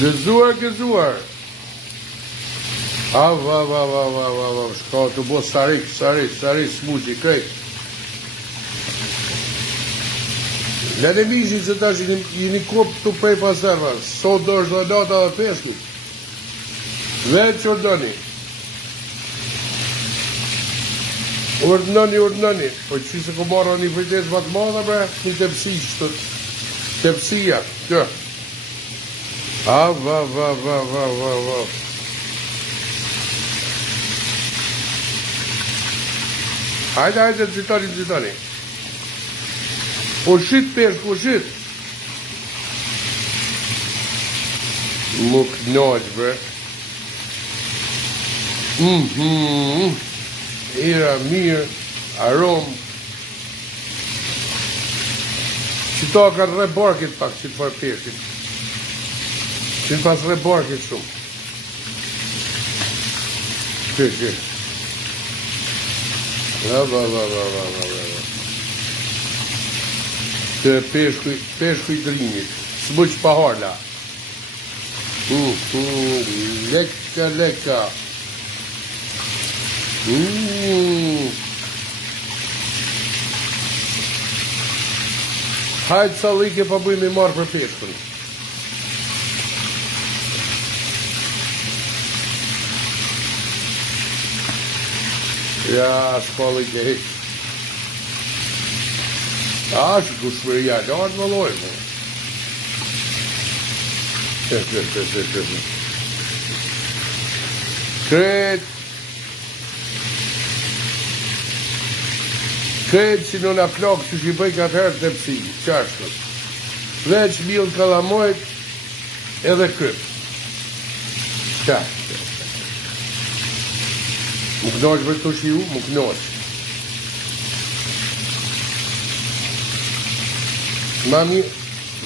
Gëzuar. Shka të bo sarik, smuqi, krejt. Lene mishin që tash jeni kop të prej pasërva. Sot do është dhe nata dhe peshku. Vetë që ordoni. Ordonani. Po që se ko marra një frites më të madha, bre, një tepsi që tepsia, që. Va. Hajde, zitoni. Po shit pesh. Më knaq, bre. Era mirë, aromë. Qito ka rre barkit pak, që të farë peshkit. Që në pas rre barkit shumë. Që. Va. Të peshku i grinit. S'buq pa harla. Leka. Hajtë salike pa bëjmë i marë për peshkën. Ja, shpallike hek. Ashtë kushmëria, lartë më lojë. Kretë që në plakë që që bëjka të herë të pësi, qashkët. Veç milë kalamojt edhe krypë. Qashkët. Më knaqë për të shiu, më knaqë.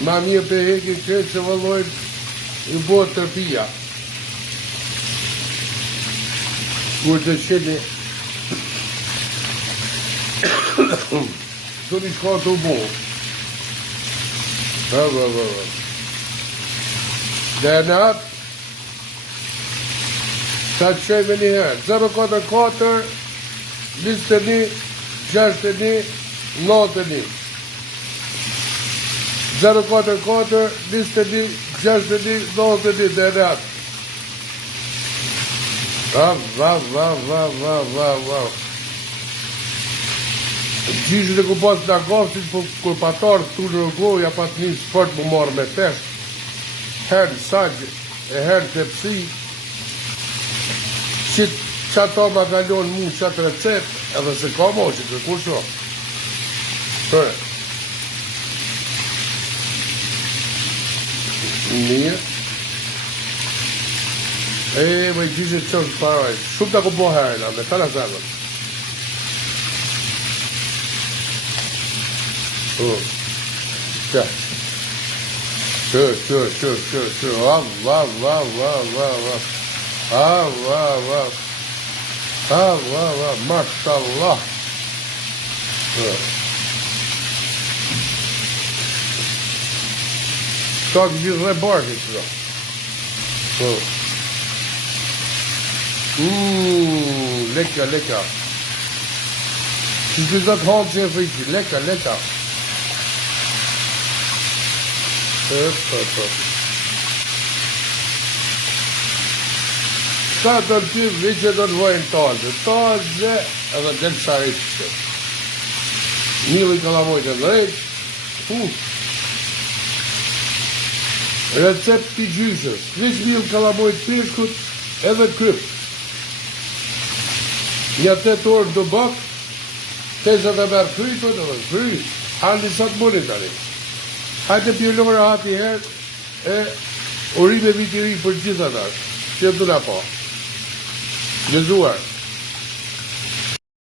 Ma mirë për hekin kretë që vëllojnë i botë tërpia. Kur të qeni të një shka të bo. Dhe në atë ta të qejme një herë. 044 21 61 91 044 21 61 91 dhe në atë. Va. Gjishën e ku pas nga gaftit, po kur patarë të në rëgohë, ja pas një sport më marrë me peshë. Herë sajgjë, e herë të pësi, që ato ma galonë mu qatë recept, edhe se ka mo që të kur shumë. Tërë. Mirë. Me gjishën të qështë paraj. Shumë të ku po herëna, me tala zemër. Që. Va. Mashallah. Ka gjithë dhe barkit që do. Leka. Që të do të halë që e friqë, leka. Sa të ty viqe do të vojnë talë dhe edhe dhe të sarit që. Mili kalamojt e drejt. Recept të gjyshës. Vish mili kalamojt pishkut edhe kryp. Një 8 orë do bak, 50 e merë krypët edhe kryp. Handi sa të munit tani. Hajde pjellore hati herë e urime vitiri për gjitha ta. Që të nga pa. Gëzuar.